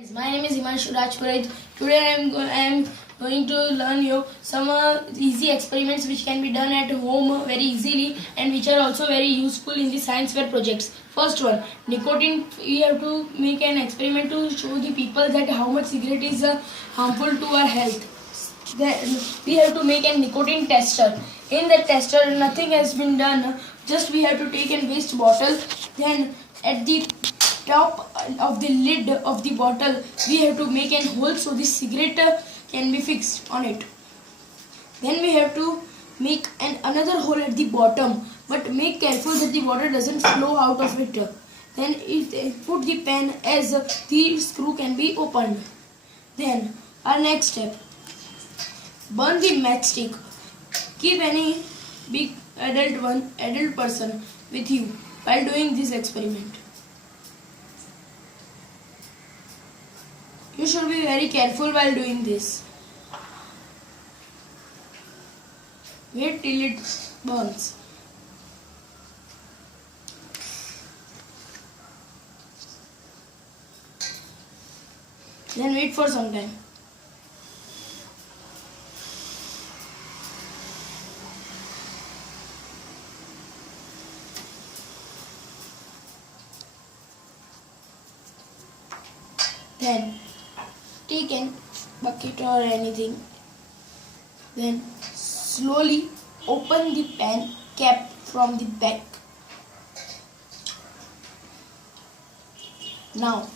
Friends, my name is Himanshu Rajpurohit. Today I am going to learn you some easy experiments which can be done at home very easily and which are also very useful in the science fair projects. First one, nicotine. We have to make an experiment to show the people that how much cigarette is harmful to our health. Then we have to make a nicotine tester. In the tester, nothing has been done. Just we have to take a waste bottle. Then at the top of the lid of the bottle, we have to make a hole so the cigarette can be fixed on it. Then we have to make another hole at the bottom, but make careful that the water doesn't flow out of it. Then put the pen as the screw can be opened. Then our next step, burn the matchstick. Keep any big adult person with you while doing this experiment. You should be very careful while doing this. Wait till it burns. Then wait for some time. Then take a bucket or anything. Then slowly open the pen cap from the back. Now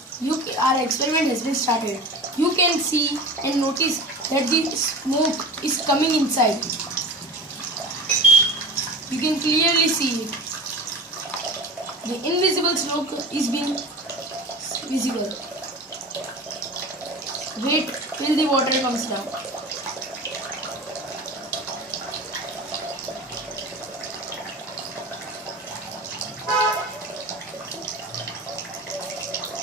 our experiment has been started. You can see and notice that the smoke is coming inside. You can clearly see it. The invisible smoke is being visible. Wait till the water comes down.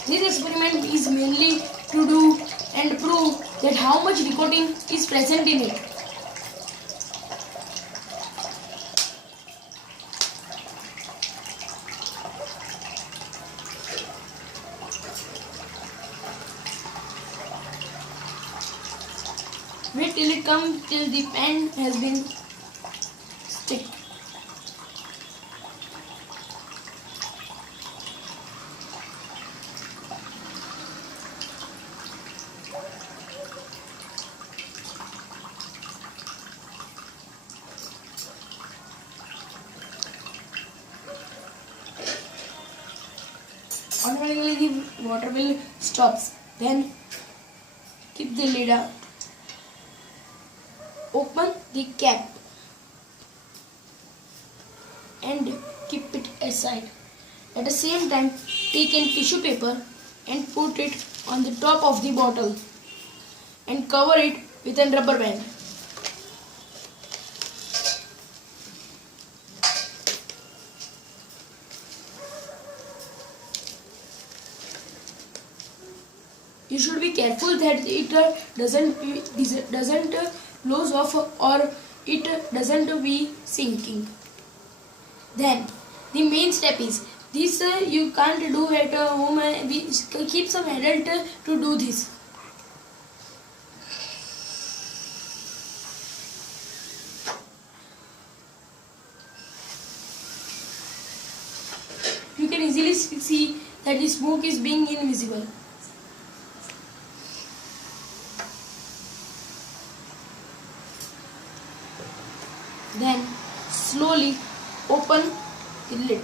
This experiment is mainly to do and prove that how much nicotine is present in it. Wait till it comes till the pen has been stick. Automatically the water will stops. Then keep the lid up. Open the cap and keep it aside. At the same time, take a tissue paper and put it on the top of the bottle and cover it with a rubber band. You should be careful that it doesn't lose off or it doesn't be sinking. Then the main step is this you can't do at home. We keep some adult to do this. You can easily see that the smoke is being invisible. Then slowly open the lid,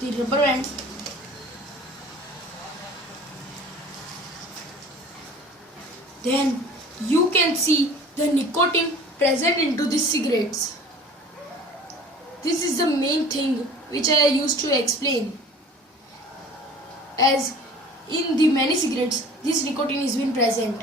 the rubber band. Then you can see the nicotine present into the cigarettes. This is the main thing which I used to explain. As in the many cigarettes, this nicotine is been present.